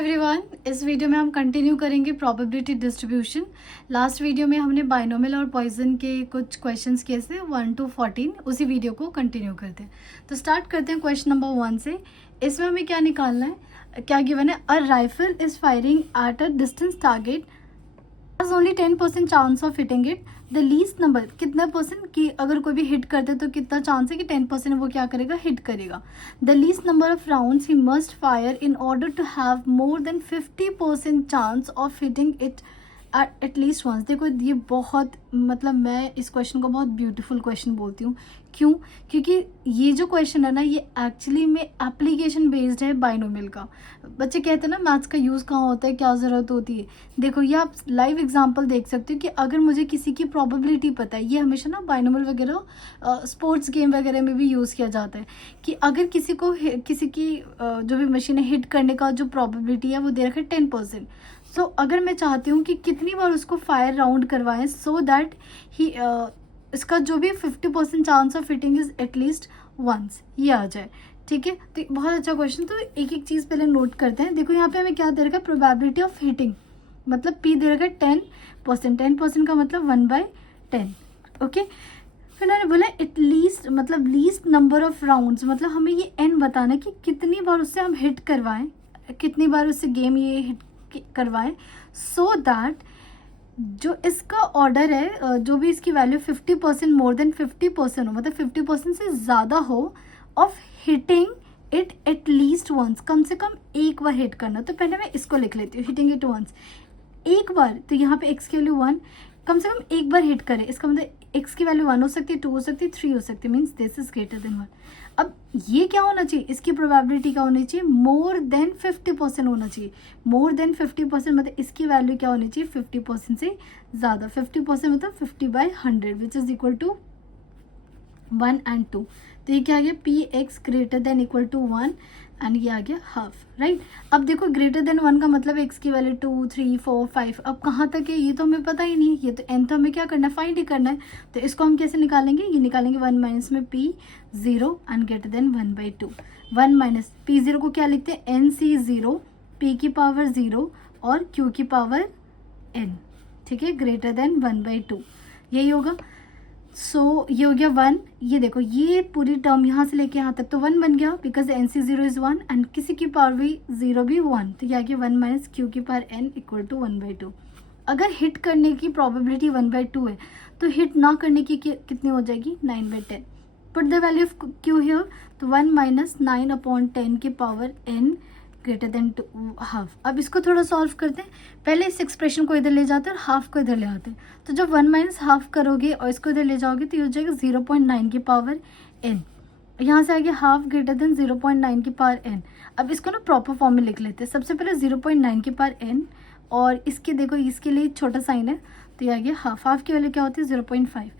Everyone, इस video में हम कंटिन्यू करेंगे प्रोबेबिलिटी डिस्ट्रीब्यूशन। लास्ट वीडियो में हमने बाइनोमियल और पॉइजन के कुछ क्वेश्चंस किए थे 1 to 14, उसी वीडियो को कंटिन्यू करते हैं। तो स्टार्ट करते हैं क्वेश्चन नंबर 1 से। इसमें हमें क्या निकालना है, क्या गिवन है, a rifle is firing at a distance target has only 10% chance of hitting it. The least number, कितना परसेंट कि अगर कोई भी हिट करते तो कितना चांस है कि 10% वो क्या करेगा, हिट करेगा। The least number of rounds he must fire in order to have more than 50% chance of hitting it at least once. देखो ये बहुत, मतलब मैं इस क्वेश्चन को बहुत ब्यूटीफुल क्वेश्चन बोलती हूँ। क्यों? क्योंकि ये जो क्वेश्चन है ना, ये एक्चुअली में एप्लीकेशन बेस्ड है बाइनोमियल का। बच्चे कहते हैं ना मैथ्स का यूज़ कहाँ होता है, क्या ज़रूरत होती है। देखो ये आप लाइव एग्जांपल देख सकते हो कि अगर मुझे किसी की प्रोबेबिलिटी पता है, ये हमेशा ना बाइनोमियल वगैरह स्पोर्ट्स गेम वगैरह में भी यूज़ किया जाता है कि अगर किसी को किसी की जो भी मशीन है हिट करने का जो प्रोबेबिलिटी है वो दे रखा है 10%। सो अगर मैं चाहती हूँ कि कितनी बार उसको फायर राउंड करवाएं सो दैट ही इसका जो भी 50% chance of hitting is at least once, ये आ जाए। ठीक है, तो बहुत अच्छा क्वेश्चन। तो एक एक चीज़ पहले नोट करते हैं। देखो यहाँ पे हमें क्या दे रखा है, प्रोबेबिलिटी ऑफ हिटिंग, मतलब पी दे रखा है 10%। 10% का मतलब 1/10। ओके, फिर उन्होंने बोला एटलीस्ट, मतलब लीस्ट नंबर ऑफ राउंड्स, मतलब हमें ये एन बताना है कि कितनी बार उससे हम हिट करवाएं, कितनी बार उससे गेम ये हिट करवाएं सो दैट जो इसका ऑर्डर है, जो भी इसकी वैल्यू 50% मोर देन 50% हो, मतलब 50% से ज़्यादा हो of hitting it at least once, कम से कम एक बार हिट करना। तो पहले मैं इसको लिख लेती हूँ, हिटिंग इट वंस, एक बार। तो यहाँ पे x की वैल्यू 1, कम से कम एक बार हिट करे, इसका मतलब x की वैल्यू 1 हो सकती है, 2 हो सकती है, 3 हो सकती है, means this is greater than 1। अब ये क्या होना चाहिए, इसकी प्रोबेबिलिटी क्या होनी चाहिए, मोर देन 50% होना चाहिए। मोर देन 50% मतलब इसकी वैल्यू क्या होनी चाहिए, 50% से ज़्यादा। 50% मतलब 50/100 which is equal to 1 and 2। तो ये क्या आ गया, P X greater than equal to 1 and ये आ गया हाफ, राइट। अब देखो ग्रेटर देन 1 का मतलब एक्स की वैल्यू 2, 3, 4, 5, अब कहाँ तक है ये तो हमें पता ही नहीं है, ये तो एन तो हमें क्या करना है, फाइंड ही करना है। तो इसको हम कैसे निकालेंगे, ये निकालेंगे 1 माइनस में P 0 and greater than 1/2। 1 minus P 0 को क्या लिखते हैं, एन सी 0, पी की पावर 0 और क्यू की पावर एन, ठीक है, ग्रेटर देन 1/2, यही होगा। सो ये हो गया 1। ये देखो ये पूरी टर्म यहाँ से लेके यहाँ तक तो 1 बन गया, because N C 0 is 1 and किसी की पावर भी 0 भी 1, तो ये आ गया 1 माइनस क्यू की पावर एन इक्वल टू 1/2। अगर हिट करने की प्रोबेबिलिटी 1/2 है तो हिट ना करने की कितनी हो जाएगी, 9/10। Put the value of Q here, तो 1 माइनस 9/10 की power N greater than half. अब इसको थोड़ा सॉल्व करते हैं। पहले इस एक्सप्रेशन को इधर ले जाते हैं और हाफ को इधर ले आते हैं। तो जब 1 माइनस हाफ करोगे और इसको इधर ले जाओगे तो ये हो जाएगा 0.9 की पावर एन। यहाँ से आ गया हाफ ग्रेटर देन 0.9 की पावर एन। अब इसको ना प्रॉपर फॉर्म में लिख लेते हैं। सबसे पहले 0.9 की पावर एन और इसके देखो इसके लिए छोटा साइन है, तो ये आ गया हाफ। हाफ की वैल्यू क्या होती है, 0.5।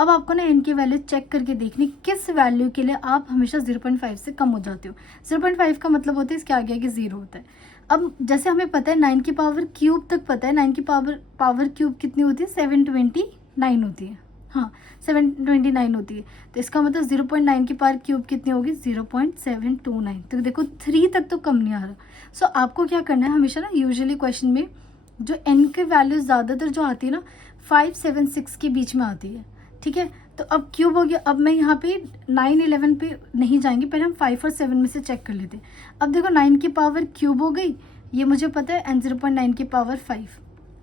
अब आपको ना एन की वैल्यू चेक करके देखनी किस वैल्यू के लिए आप हमेशा 0.5 से कम हो जाते हो। 0.5 का मतलब होता है इसके आगे आगे 0 होता है। अब जैसे हमें पता है 9 की पावर क्यूब तक पता है, 9 की पावर क्यूब कितनी होती है, 729 होती है। हाँ 729 होती है, तो इसका मतलब 0.9 की पावर क्यूब कितनी होगी, 0.729। तो देखो 3 तक तो कम नहीं आ रहा। सो आपको क्या करना है, हमेशा ना यूजुअली क्वेश्चन में जो एन की वैल्यू ज़्यादातर जो आती है ना 5, 7, 6 के बीच में आती है, ठीक है। तो अब क्यूब हो गया। अब मैं यहाँ पे 9, 11 पे नहीं जाएंगे, पहले हम 5 और 7 में से चेक कर लेते हैं। अब देखो 9 की पावर क्यूब हो गई, ये मुझे पता है, एंड 0.9 की पावर 5।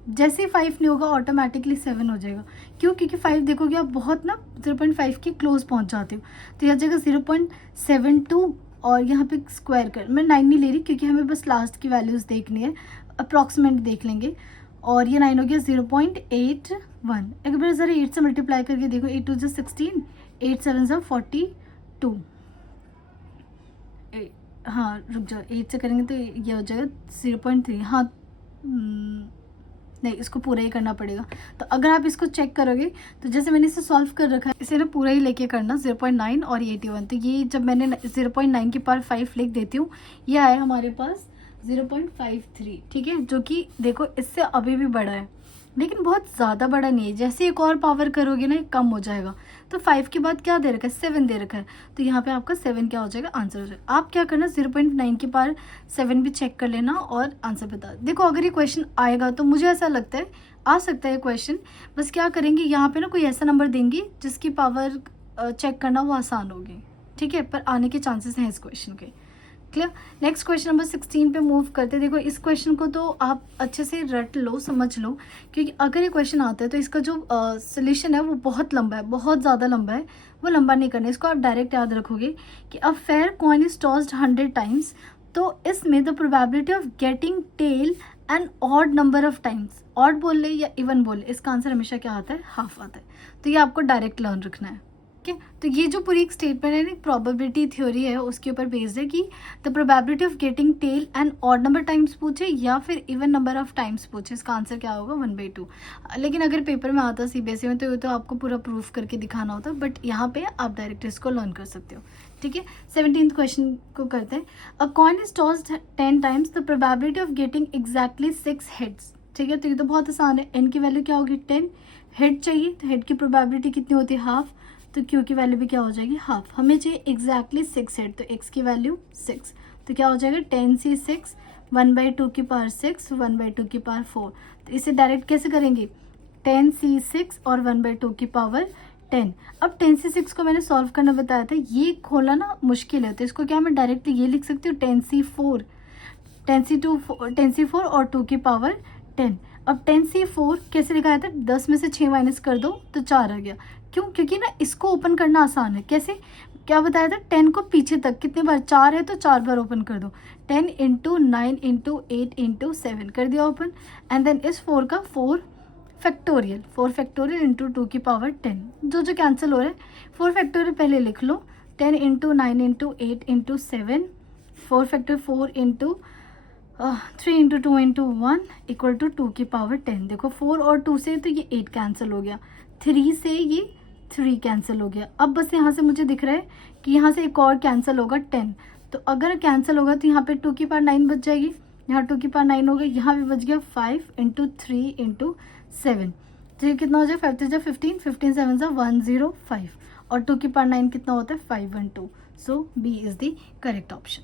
जैसे ही 5 नहीं होगा ऑटोमेटिकली 7 हो जाएगा। क्यों? क्योंकि 5 देखोगे आप बहुत ना 0.5 के क्लोज पहुँच जाते हो। तो यह जगह 0.72 और यहाँ पे स्क्वायर कर, मैं 9 नहीं ले रही क्योंकि हमें बस लास्ट की वैल्यूज़ देखनी है, अप्रॉक्सीमेट देख लेंगे। और ये 9 हो गया 0.81। एक बार ज़रा 8 से मल्टीप्लाई करके देखो, 8 2 16, 8 7 42। हाँ रुक जाओ, 8 से करेंगे तो ये हो जाएगा 0.3। हाँ नहीं, इसको पूरा ही करना पड़ेगा। तो अगर आप इसको चेक करोगे तो जैसे मैंने इसे सॉल्व कर रखा है, इसे ना पूरा ही लेके करना, 0.9 और 81। तो ये जब मैंने 0.9 की पावर 5 लिख देती हूँ, ये आया हमारे पास 0.53, ठीक है, जो कि देखो इससे अभी भी बड़ा है, लेकिन बहुत ज़्यादा बड़ा नहीं है। जैसे एक और पावर करोगे ना, ये कम हो जाएगा। तो 5 के बाद क्या दे रखा है, 7 दे रखा है, तो यहाँ पे आपका 7 क्या हो जाएगा, आंसर हो जाएगा। आप क्या करना, 0.9 की पावर 7 भी चेक कर लेना और आंसर बता। देखो अगर ये क्वेश्चन आएगा तो मुझे ऐसा लगता है आ सकता है क्वेश्चन, बस क्या करेंगे यहाँ पे ना कोई ऐसा नंबर देंगे जिसकी पावर चेक करना वो आसान होगी, ठीक है, पर आने के चांसेस हैं इस क्वेश्चन के। क्लियर। नेक्स्ट क्वेश्चन नंबर 16 पे मूव करते। देखो इस क्वेश्चन को तो आप अच्छे से रट लो, समझ लो, क्योंकि अगर ये क्वेश्चन आता है तो इसका जो सोल्यूशन है वो बहुत लंबा है, बहुत ज़्यादा लंबा है, वो लंबा नहीं करना। इसको आप डायरेक्ट याद रखोगे कि a fair coin is tossed 100 times, तो इसमें the probability of getting tail an odd number of times, odd बोल ले या इवन बोल ले, इसका आंसर हमेशा क्या आता है, हाफ आता है। तो ये आपको डायरेक्ट लर्न रखना है। तो ये जो पूरी एक स्टेटमेंट है, एक प्रोबेबिलिटी थ्योरी है, उसके ऊपर बेस्ड है कि the probability of getting tell and odd number times पूछे या फिर इवन नंबर ऑफ टाइम्स पूछे, इसका आंसर क्या होगा, 1/2। लेकिन अगर पेपर में आता सीबीएसई में तो ये तो आपको पूरा प्रूफ करके दिखाना होता, बट यहाँ पे आप डायरेक्ट इसको लर्न कर सकते हो, ठीक है। 17th क्वेश्चन को करते हैं। अ coin is tossed 10 times, the probability of getting exactly 6 heads, ठीक है। तो ये तो बहुत आसान है, एन की वैल्यू क्या होगी, 10, हेड चाहिए तो हेड की प्रोबेबिलिटी कितनी होती है, हाफ, तो क्यू की वैल्यू भी क्या हो जाएगी, हाफ। हमें चाहिए एग्जैक्टली 6 हेड, तो एक्स की वैल्यू 6, तो क्या हो जाएगा 10c6, 1/2 की पावर 6, 1/2 की पावर 4। तो इसे डायरेक्ट कैसे करेंगे, 10c6 और 1/2 की पावर 10। अब 10c6 को मैंने सॉल्व करना बताया था, ये खोला ना मुश्किल है, तो इसको क्या मैं डायरेक्टली ये लिख सकती हूँ, 10c4, 10c4 और 2 की पावर 10। अब 10c4 कैसे लिखा था, 10 में से 6 माइनस कर दो तो 4 आ गया। क्यों, क्योंकि ना इसको ओपन करना आसान है। कैसे, क्या बताया था, 10 को पीछे तक कितने बार, 4 है तो 4 बार ओपन कर दो, 10 × 9 × 8 × 7 कर दिया ओपन, एंड देन इस 4 का 4 फैक्टोरियल, 4 फैक्टोरियल इंटू 2 की पावर 10, जो कैंसिल हो रहा है, 4 फैक्टोरियल पहले लिख लो, 10 × 9 × 8 × 7, 4 फैक्टोरियल 4 × 3 × 2 × 1 इक्वल टू 2 की पावर 10। देखो 4 और 2 से तो ये 8 कैंसिल हो गया, 3 से ये 3 कैंसिल हो गया। अब बस यहाँ से मुझे दिख रहा है कि यहाँ से एक और कैंसिल होगा 10, तो अगर कैंसिल होगा तो यहाँ पे 2 की पावर 9 बच जाएगी, यहाँ 2 की पावर 9 हो गई, यहाँ भी बच गया 5 × 3 × 7, तो ये कितना हो जाए, 5 × 15, 15 7 105, और 2 की पावर 9 कितना होता है, 512। So b is the correct option.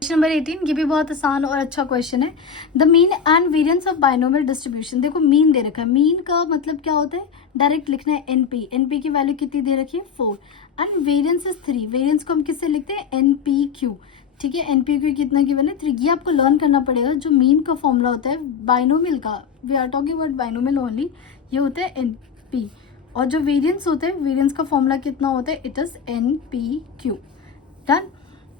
Question number 18, ये भी बहुत आसान और अच्छा क्वेश्चन है। The mean and variance of binomial distribution. देखो मीन दे रखा है, मीन का मतलब क्या होता है, डायरेक्ट लिखना है एनपी, एनपी की वैल्यू कितनी दे रखी है, 4, एंड वेरिएंस इज 3, वेरिएंस को हम किससे लिखते हैं, एनपीक्यू, ठीक है। एनपीक्यू कितना गिवन है, 3। ये आपको लर्न करना पड़ेगा, जो मीन का फॉर्मूला होता है बाइनोमियल का, we are talking about binomial only, ये होता है एनपी, और जो वेरिएंस होता है, वेरिएंस का फॉर्मूला कितना होता है, इट इज एनपीक्यू। डन।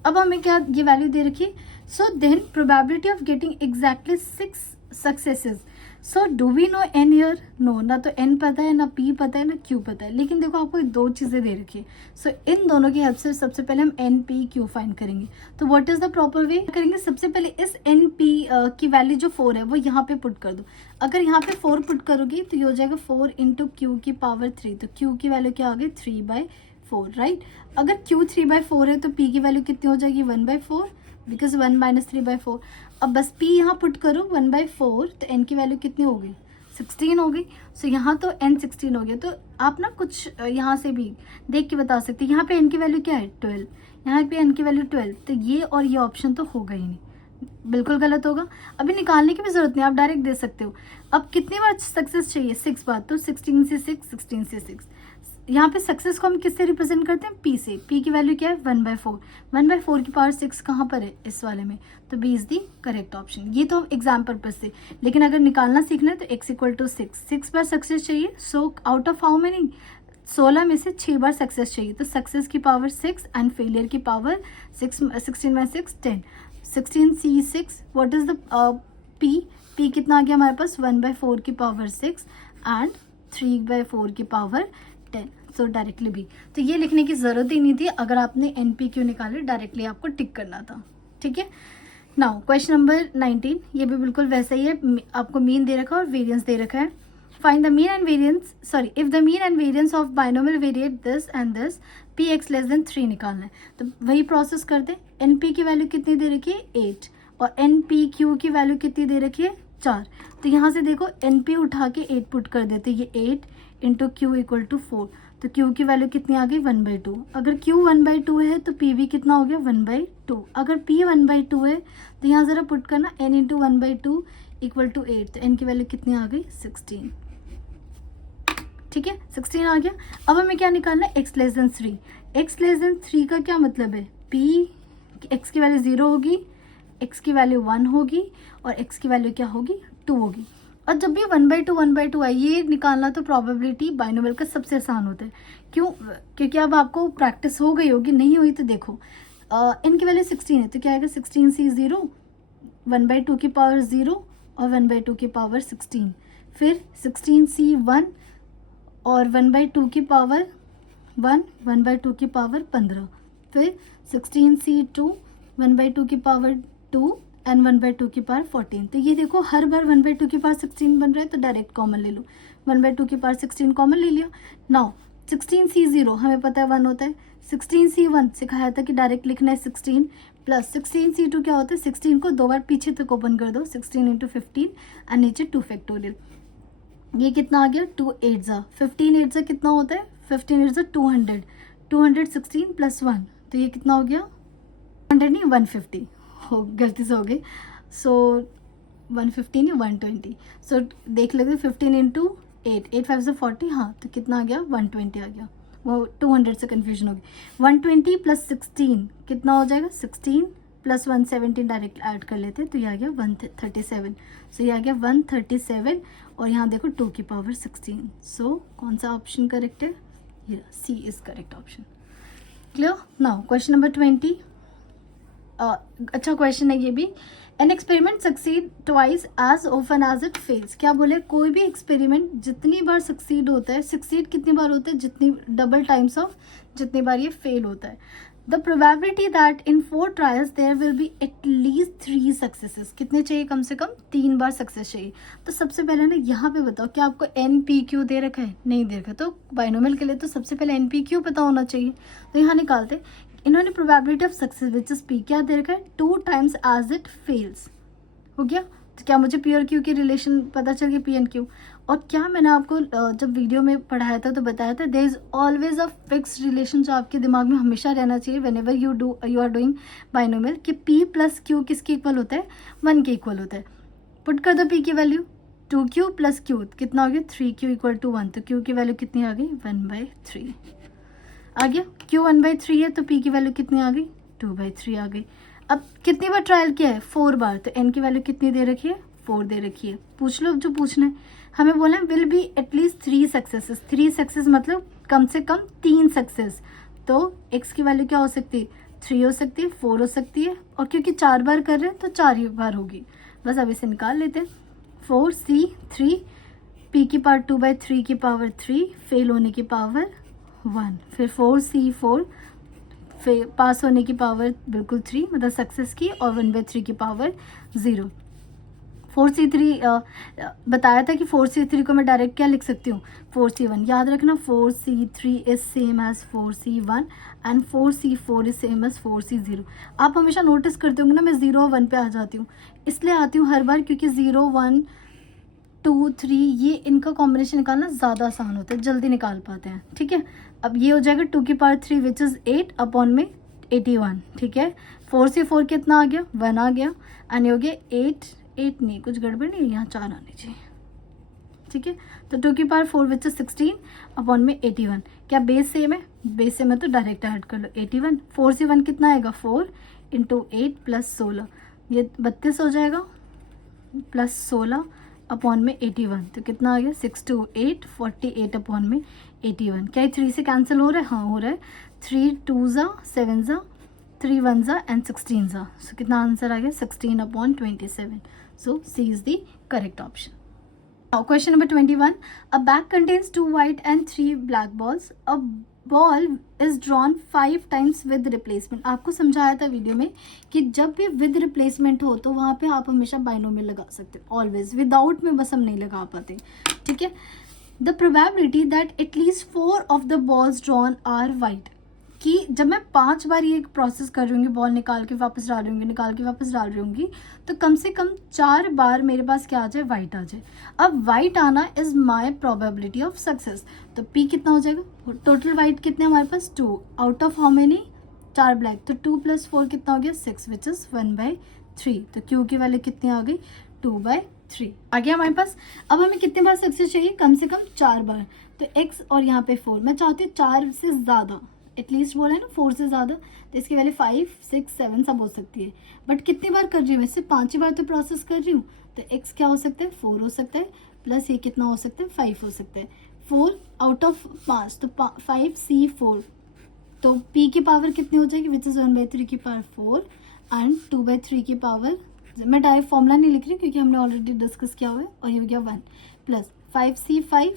अब हमें क्या ये वैल्यू दे रखी है, so then probability of getting exactly 6 successes. So do we know N here, no, ना तो एन पता है, ना पी पता है, ना क्यू पता है, लेकिन देखो आपको 2 चीज़ें दे रखी है, सो इन दोनों की हेल्प से सबसे पहले हम एन पी क्यू फाइंड करेंगे। तो what is the proper way करेंगे, सबसे पहले इस एन पी की वैल्यू जो 4 है वो यहाँ पे पुट कर दो। अगर यहाँ पे 4 पुट करोगी तो ये हो जाएगा 4 × क्यू की पावर 3, तो क्यू की वैल्यू क्या आ गई, 3/4, राइट। अगर Q 3/4 है तो P की वैल्यू कितनी हो जाएगी, 1/4, बिकॉज 1 - 3/4। अब बस P यहाँ पुट करो 1/4, तो N की वैल्यू कितनी हो गई, 16 हो गई। सो यहाँ तो N 16 हो गया। तो आप ना कुछ यहाँ से भी देख के बता सकते हैं, यहाँ पे N की वैल्यू क्या है, 12, यहाँ पे N की वैल्यू 12, तो ये और ये ऑप्शन तो होगा ही नहीं, बिल्कुल गलत होगा। अभी निकालने की भी जरूरत नहीं, आप डायरेक्ट दे सकते हो। अब कितनी बार सक्सेस चाहिए, 6 बार, तो 16 से 6, 16 से 6। यहाँ पे सक्सेस को हम किससे रिप्रेजेंट करते हैं, पी से। पी की वैल्यू क्या है, 1/4, 1/4 की पावर 6 कहाँ पर है, इस वाले में, तो B is the correct option. ये तो एग्जाम पर्पज से, लेकिन अगर निकालना सीखना है तो x = 6 बार सक्सेस चाहिए। So out of how many, 16 में से 6 बार सक्सेस चाहिए, तो सक्सेस की पावर 6 एंड फेलियर की power 6, 16 × 6 10, 16c6। What is the p कितना आ गया हमारे पास, 1/4 की पावर 6 एंड 3/4 की पावर 10। सो डायरेक्टली भी, तो ये लिखने की जरूरत ही नहीं थी, अगर आपने एनपीक्यू निकाले डायरेक्टली आपको टिक करना था, ठीक है। नाउ क्वेश्चन नंबर 19, ये भी बिल्कुल वैसा ही है, आपको मीन दे रखा है और वेरिएंस दे रखा है। Find the mean and variance, sorry, if the mean and variance of binomial variate this and this, px <3 निकालना है। तो वही प्रोसेस करते हैं, एनपी की वैल्यू कितनी दे रखी है, 8, और एन पी क्यू की वैल्यू कितनी दे रखी है 4। तो यहाँ से देखो एन पी उठा के 8 पुट कर देते, ये 8 इंटू क्यू इक्वल टू 4। तो क्यू की वैल्यू कितनी आ गई 1/2। अगर क्यू 1/2 है तो पी भी कितना हो गया 1/2। अगर पी 1/2 है तो यहाँ ज़रा पुट करना एन इंटू 1/2 इक्वल टू 8। तो एन की वैल्यू कितनी आ गई 16। ठीक है, 16 आ गया। अब हमें क्या निकालना है x less than 3। x less than 3 का क्या मतलब है, p x की वैल्यू 0 होगी, x की वैल्यू 1 होगी और x की वैल्यू क्या होगी 2 होगी। और जब भी 1/2 है ये निकालना तो प्रोबेबिलिटी बाइनोमियल का सबसे आसान होता है। क्यों? क्योंकि अब आपको प्रैक्टिस हो गई होगी, नहीं हुई तो देखो n की वैल्यू 16 है तो क्या आएगा 16c 0, 1/2 की पावर 0 और 1/2 की पावर 16, फिर 16c 1 और 1/2 की पावर 1, 1/2 की पावर 15, फिर 16c2 1/2 की पावर 2 एंड 1/2 की पावर 14। तो ये देखो हर बार 1/2 की पावर 16 बन रहा है तो डायरेक्ट कॉमन ले लो, 1/2 की पावर 16 कॉमन ले लिया। नाउ 16c0 हमें पता है 1 होता है, 16c1 सिखाया था कि डायरेक्ट लिखना है 16 प्लस 16c2 क्या होता है 16 को 2 बार पीछे तक ओपन कर दो, 16 इंटू 15 एंड नीचे 2 फैक्टोरियल। ये कितना आ गया 2 8 ज़ा 15 8 ज़ा कितना होता है 15 8 ज़ा 200, 216 प्लस 1 तो ये कितना हो गया 100 नहीं 150 हो, गलती से हो गई। सो 150 नहीं 120। सो देख लेते 15 इंटू 8, 8 5 से 40, हाँ तो कितना आ गया 120 आ गया, वो 200 से कन्फ्यूजन हो गई। 120 प्लस 16 कितना हो जाएगा 16 प्लस 117 डायरेक्ट ऐड कर लेते हैं तो ये आ गया 137। सो ये आ गया 137 और यहाँ देखो 2 की पावर 16। सो कौन सा ऑप्शन करेक्ट है, ये c is correct option. Clear? Now question number 20। अच्छा क्वेश्चन है ये भी। An experiment succeed twice as often as it fails. क्या बोले, कोई भी एक्सपेरिमेंट जितनी बार सक्सीड होता है, सक्सीड कितनी बार होता है जितनी डबल टाइम्स ऑफ जितनी बार ये फेल होता है। The probability that in 4 trials there will be at least 3 successes. कितने चाहिए, कम से कम 3 बार सक्सेस चाहिए। तो सबसे पहले ना यहाँ पे बताओ क्या आपको एन पी क्यू दे रखा है, नहीं दे रखा, तो बाइनोमियल के लिए तो सबसे पहले एन पी क्यू पता होना चाहिए। तो यहाँ निकालते, इन्होंने probability of success which is P क्या दे रखा है 2 टाइम्स एज इट फेल्स। हो गया, तो क्या मुझे पी और क्यू की रिलेशन पता चल गया, पी एंड क्यू। और क्या मैंने आपको जब वीडियो में पढ़ाया था तो बताया था there is always a fixed relation जो आपके दिमाग में हमेशा रहना चाहिए whenever you are doing binomial, कि पी प्लस क्यू किसके इक्वल होता है 1 के इक्वल होता है। पुट कर दो पी की वैल्यू 2q प्लस क्यू कितना हो गया 3q इक्वल टू 1, तो क्यू की वैल्यू कितनी आ गई 1/3 आ गया। क्यू 1/3 है तो पी की वैल्यू कितनी आ गई 2/3 आ गई। अब कितनी बार ट्रायल किया है 4 बार, तो एन की वैल्यू कितनी दे रखी है 4 दे रखी है। पूछ लो जो पूछना है, हमें बोला है will be at least 3 successes. 3 success मतलब कम से कम 3 सक्सेस। तो x की वैल्यू क्या हो सकती है 3 हो सकती है, 4 हो सकती है, और क्योंकि 4 बार कर रहे हैं तो 4 ही बार होगी। बस अब इसे निकाल लेते हैं। 4c3 p की पावर 2/3 की पावर 3 फेल होने की पावर 1, फिर 4c4 पास होने की पावर बिल्कुल 3 मतलब सक्सेस की, और 1/3 की पावर 0। 4c3 बताया था कि 4c3 को मैं डायरेक्ट क्या लिख सकती हूँ 4c1। याद रखना 4c3 is same as 4c1 and 4c4 is same as 4c0। आप हमेशा नोटिस करते होंगे ना मैं 0 और 1 पे आ जाती हूँ, इसलिए आती हूँ हर बार क्योंकि 0 1 2 3 ये इनका कॉम्बिनेशन निकालना ज़्यादा आसान होता है, जल्दी निकाल पाते हैं। ठीक है, अब ये हो जाएगा 2 की पावर 3 विच इज़ 8 अपॉन में 81। ठीक है, 4c4 कितना आ गया 1 आ गया, एंड ये हो गया 8 नहीं, कुछ गड़बड़ नहीं है, यहाँ 4 आनी चाहिए। ठीक है, तो 2 की पावर 4 विच इज 16 अपॉन में 81। क्या बेस सेम है, बेस सेम है तो डायरेक्ट ऐड कर लो 81। 4c1 कितना आएगा 4 इंटू 8 प्लस 16, ये 32 हो जाएगा, प्लस 16 अपॉन में 81, तो कितना आ गया 6 2 8 48 अपॉन में 81। क्या ये 3 से कैंसिल हो रहा है, हाँ हो रहा है। 3 2 ज़ा 7 ज़ा 3 1 ज़ा एंड 16 ज़ा, सो कितना आंसर आ गया 16 upon 27। So C is the correct option. Now question number 21. A bag contains 2 white and 3 black balls. A ball is drawn 5 times with replacement. आपको समझाया था वीडियो में कि जब भी विद रिप्लेसमेंट हो तो वहाँ पे आप हमेशा बाइनोमियल लगा सकते हो, ऑलवेज। विदाउट में बस हम नहीं लगा पाते। ठीक है, the probability that at least 4 of the balls drawn are white. कि जब मैं 5 बार ये प्रोसेस कर रही हूँगी, बॉल निकाल के वापस डाल रही होंगी, निकाल के वापस डाल रही होंगी, तो कम से कम 4 बार मेरे पास क्या आ जाए, वाइट आ जाए। अब वाइट आना is my probability of success. तो पी कितना हो जाएगा, टोटल वाइट कितने हमारे पास 2, out of how many, 4 black, तो 2 + 4 कितना हो गया 6, विच इज 1/3। तो क्यू की वैल्यू कितनी आ गई 2/3 आ गया हमारे पास। अब हमें कितने बार सक्सेस चाहिए, कम से कम 4 बार। तो x और यहाँ पे 4, मैं चाहती हूँ 4 से ज़्यादा, एटलीस्ट बोला है ना 4 से ज़्यादा, तो इसकी वैल्यू 5, 6, 7 सब हो सकती है। बट कितनी बार कर रही हूँ, मैं सिर्फ 5 ही बार तो प्रोसेस कर रही हूँ। तो x क्या हो सकता है 4 हो सकता है, प्लस ये कितना हो सकता है 5 हो सकता है। 4 आउट ऑफ 5, तो 5c4, तो p की पावर कितनी हो जाएगी, विच इज़ 1/3 की पावर 4 एंड 2/3 की पावर, मैं डायरेक्ट फॉर्मूला नहीं लिख रही क्योंकि हमने ऑलरेडी डिस्कस किया हुआ है, और ये हो गया 1 plus 5c5,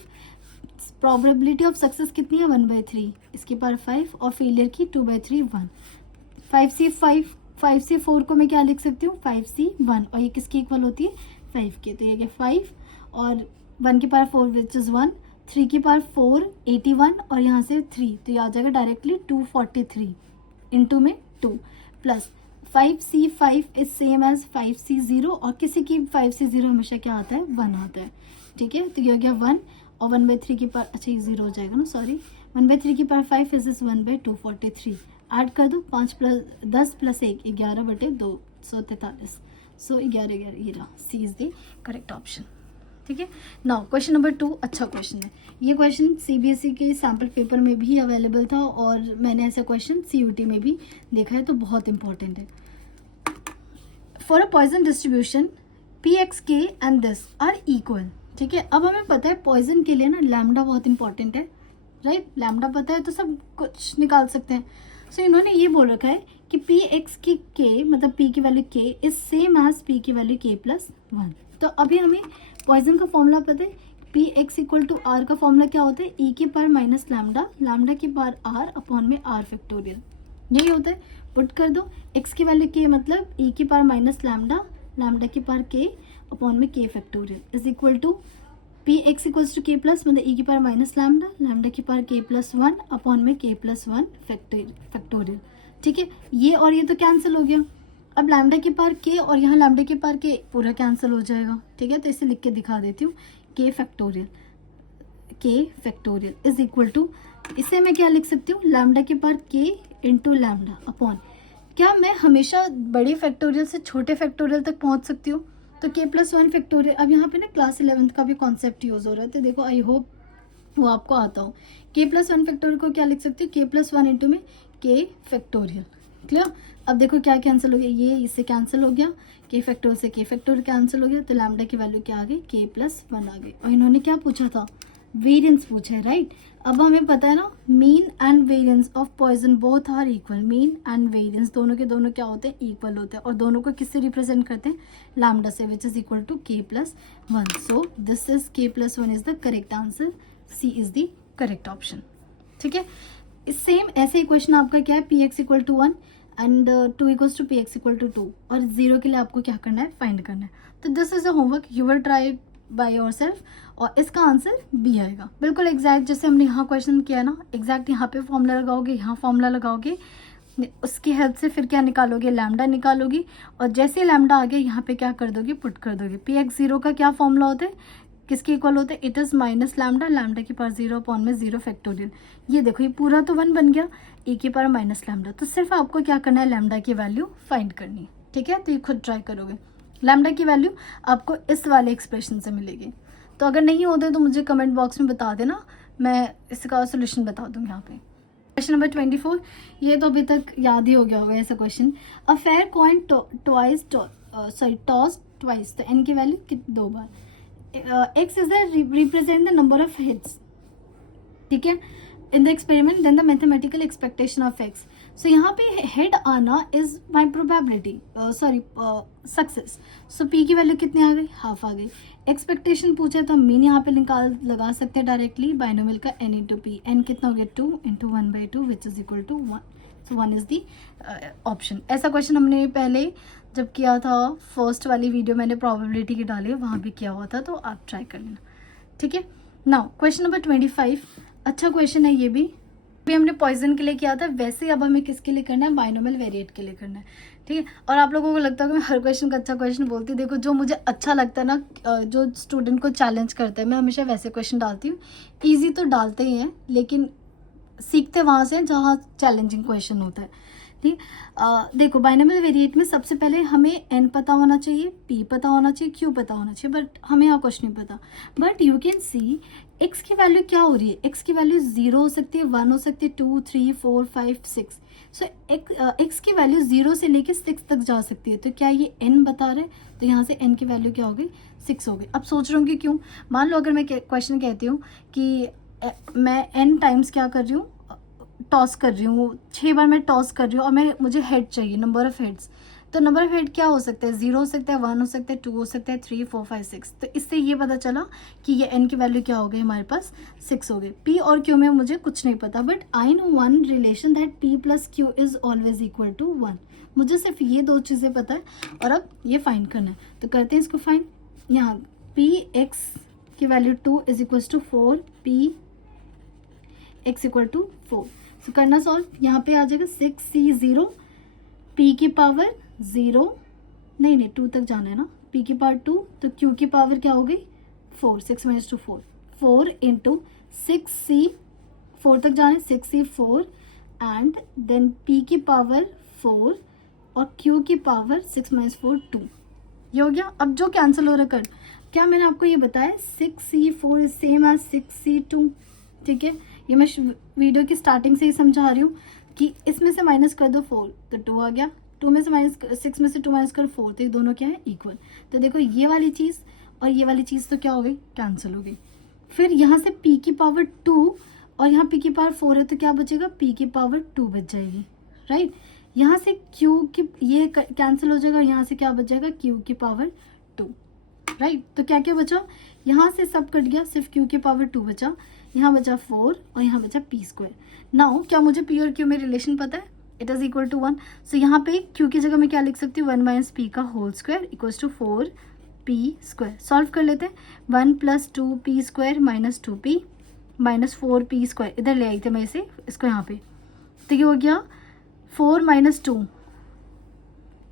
probability of success कितनी है 1/3, इसकी पावर 5 और फेलियर की 2/3 1। 5c4 को मैं क्या लिख सकती हूँ 5c1, और ये किसकी इक्वल होती है 5 के, तो ये गया 5 और 1 की पावर 4 विच इज़ 1, 3 की पावर 4 81 और यहाँ से 3, तो ये आ जाएगा डायरेक्टली 243 इंटू में 2 plus 5c5 is same as 5c0, और किसी की 5c0 हमेशा क्या आता है 1 आता है, ठीक है। तो ये हो गया 1 और 1/3 की पावर, अच्छा ये 0 हो जाएगा ना, सॉरी, 1/3 की पावर 5 इज 1/243, ऐड कर दो 5 + 10 + 1 11/2 143, सो 11 ये रहा, सी इज द करेक्ट ऑप्शन, ठीक है। नाउ क्वेश्चन नंबर 2, अच्छा क्वेश्चन है ये। क्वेश्चन सीबीएसई के सैम्पल पेपर में भी अवेलेबल था और मैंने ऐसा क्वेश्चन सीयूटी में भी देखा है, तो बहुत इंपॉर्टेंट है। For a Poisson distribution PXK and this are equal, ठीक है। अब हमें पता है पॉइजन के लिए ना लैम्डा बहुत इंपॉर्टेंट है, राइट। लैम्डा पता है तो सब कुछ निकाल सकते हैं। सो इन्होंने ये बोल रखा है कि PX की K मतलब P की value K is same as P की वैल्यू K + 1। तो अभी हमें पॉइजन का फॉर्मूला पता है, PX = R का फॉर्मूला क्या होता है, E की पावर माइनस लैम्डा, लैम्डा की पावर R अपॉन में R फैक्टोरियल, यही होता है। पुट कर दो, x की वैल्यू K मतलब E की पावर माइनस लैम्डा, लैम्डा की पावर K अपॉन में K factorial is equal to PX = K plus मतलब E की पावर माइनस लैम्डा, लैम्डा की पावर K + 1 अपॉन में K + 1 फैक्टोरियल, ठीक है। ये और ये तो कैंसिल हो गया। अब लैम्डा की पावर K और यहाँ लैम्डा की पावर K पूरा कैंसिल हो जाएगा, ठीक है। तो इसे लिख के दिखा देती हूँ, K factorial is equal to, इसे मैं क्या लिख सकती हूँ, लैम्डा की power K into lambda upon, क्या मैं हमेशा बड़े फैक्टोरियल से छोटे फैक्टोरियल तक पहुँच सकती हूँ, तो K + 1 फैक्टोरियल। अब यहाँ पे ना क्लास 11th का भी कॉन्सेप्ट यूज़ हो रहा है, तो देखो आई होप वो आपको आता हो। K + 1 फैक्टोरियल को क्या लिख सकती हूँ, K + 1 इंटू में K फैक्टोरियल, क्लियर। अब देखो क्या कैंसिल हो गया, ये इससे कैंसिल हो गया, K फैक्टोरियल से K फैक्टोरियल कैंसिल हो गया, तो लैम्डा की वैल्यू क्या आ गई K + 1 आ गई। और इन्होंने क्या पूछा था, वेरिएंस पूछा है, राइट। अब हमें पता है ना mean and variance of Poisson both are equal, mean and variance दोनों के दोनों क्या होते हैं इक्वल होते हैं, और दोनों को किससे रिप्रेजेंट करते हैं, लैम्डा से, which is equal to K + 1। So this is K + 1 is the correct answer, C is the correct option, ठीक है। सेम ऐसे ही क्वेश्चन आपका क्या है, PX = 1 एंड 2 = PX = 2, और 0 के लिए आपको क्या करना है, फाइंड करना है। तो this is a homework, you will try by yourself, और इसका आंसर बी आएगा, बिल्कुल एग्जैक्ट जैसे हमने यहाँ क्वेश्चन किया ना, एग्जैक्ट यहाँ पे फॉर्मूला लगाओगे, यहाँ फॉर्मूला लगाओगे, उसकी हेल्प से फिर क्या निकालोगे, लैम्डा निकालोगी, और जैसे लैम्डा आ गया यहाँ पे क्या कर दोगे, पुट कर दोगे। PX 0 का क्या फॉर्मूला होता है, किसके इक्वल होते हैं, it is minus lambda, lambda की पावर 0 अपॉन में 0 फैक्टोरियल। ये देखो ये पूरा तो 1 बन गया, E की पावर माइनस लैम्डा, तो सिर्फ आपको क्या करना है, लैम्डा की वैल्यू फाइंड करनी है, ठीक है। तो ये खुद ट्राई करोगे, लैम्डा की वैल्यू आपको इस वाले एक्सप्रेशन से मिलेगी। तो अगर नहीं होते तो मुझे कमेंट बॉक्स में बता देना, मैं इसका सोल्यूशन बता दूँगी यहाँ पे। क्वेश्चन नंबर 24, ये तो अभी तक याद ही हो गया होगा ऐसा question. A fair coin toss twice, तो n की वैल्यू 2 बार, x is the represent the number of heads, ठीक है, in the experiment, then the mathematical expectation of x। So यहाँ पे हेड आना is my probability, sorry success. So p की value कितनी आ गई, हाफ आ गई। एक्सपेक्टेशन पूछा तो मीन यहाँ पे लगा सकते हैं डायरेक्टली, बाइनोमियल का n इंटू p, n कितना हो गया 2 × 1/2 which is equal to 1। So 1 is the option. ऐसा क्वेश्चन हमने पहले जब किया था, फर्स्ट वाली वीडियो मैंने प्रोबेबिलिटी की डाली है, वहाँ भी किया हुआ था, तो आप ट्राई कर लेना, ठीक है। नाउ क्वेश्चन नंबर 25, अच्छा क्वेश्चन है ये भी, भी हमने पॉइजन के लिए किया था, वैसे अब हमें किसके लिए करना है, बाइनोमियल वेरिएट के लिए करना है, ठीक है। और आप लोगों को लगता है कि मैं हर क्वेश्चन का अच्छा क्वेश्चन बोलती हूँ, देखो जो मुझे अच्छा लगता है ना, जो स्टूडेंट को चैलेंज करता है, मैं हमेशा वैसे क्वेश्चन डालती हूँ। ईजी तो डालते ही हैं, लेकिन सीखते वहाँ से जहाँ चैलेंजिंग क्वेश्चन होता है, ठीक। देखो बाइनोमियल वेरिएट में सबसे पहले हमें एन पता होना चाहिए, पी पता होना चाहिए, क्यू पता होना चाहिए, बट हमें यहाँ कुछ नहीं पता। But you can see x की वैल्यू क्या हो रही है, एक्स की वैल्यू 0 हो सकती है, 1 हो सकती है, 2, 3, 4, 5, 6। सो एक्स की वैल्यू 0 से लेके 6 तक जा सकती है, तो क्या ये एन बता रहे हैं, तो यहाँ से एन की वैल्यू क्या हो गई, 6 हो गई। अब सोच रहे होंगे क्यों, मान लो अगर मैं क्वेश्चन कहती हूँ कि मैं एन टाइम्स क्या कर रही हूँ, टॉस कर रही हूँ, 6 बार मैं टॉस कर रही हूँ, और मुझे हेड चाहिए, नंबर ऑफ हेड्स। तो नंबर ऑफ हेड क्या हो सकता है, 0 हो सकता है, 1 हो सकता है, 2 हो सकता है, 3, 4, 5, 6। तो इससे ये पता चला कि ये एन की वैल्यू क्या हो गई हमारे पास, 6 हो गई। पी और क्यू में मुझे कुछ नहीं पता, but I know one relation that P plus Q is always equal to 1। मुझे सिर्फ ये 2 चीज़ें पता है, और अब ये फाइंड करना है, तो करते हैं इसको फाइंड। यहाँ पी एक्स की value 2 is equal to 4, P X equal to 4। तो करना सॉल्व, यहाँ पे आ जाएगा 6c0, p की पावर 0, नहीं 2 तक जाना है ना, p की पावर 2, तो q की पावर क्या हो गई 4, 6 माइनस 2 4, 4 इंटू 6c, 4 तक जाना है, 6c4 एंड देन p की पावर 4 और q की पावर 6 माइनस 4 2। ये हो गया। अब जो कैंसिल हो रहा कर, क्या मैंने आपको ये बताया 6c4 is same as 6c2, ठीक है। ये मैं वीडियो की स्टार्टिंग से ही समझा रही हूँ कि इसमें से माइनस कर दो 4 तो 2 आ गया, 2 में से सिक्स में से 2 माइनस कर 4, तो ये दोनों क्या है, इक्वल। तो देखो ये वाली चीज़ और ये वाली चीज़ तो क्या हो गई, कैंसिल हो गई। फिर यहाँ से p की पावर 2 और यहाँ p की पावर 4 है, तो क्या बचेगा, p की पावर 2 बच जाएगी, राइट। यहाँ से q की ये कैंसिल हो जाएगा, यहाँ से क्या बच जाएगा, q की पावर 2, राइट। तो क्या क्या बचा, यहाँ से सब कट गया, सिर्फ q की पावर 2 बचा, यहाँ बचा 4 और यहाँ बचा p स्क्वायर। नाउ क्या मुझे p और q में रिलेशन पता है, इट इज इक्वल टू 1। सो यहाँ पे q की जगह मैं क्या लिख सकती हूँ, 1 माइनस p का whole square equals to 4p square. Solve कर लेते हैं, 1 plus 2p square minus 2p minus 4p square, इधर ले आई थी मैं इसे, इसको यहाँ पे, तो ये हो गया 4 माइनस 2।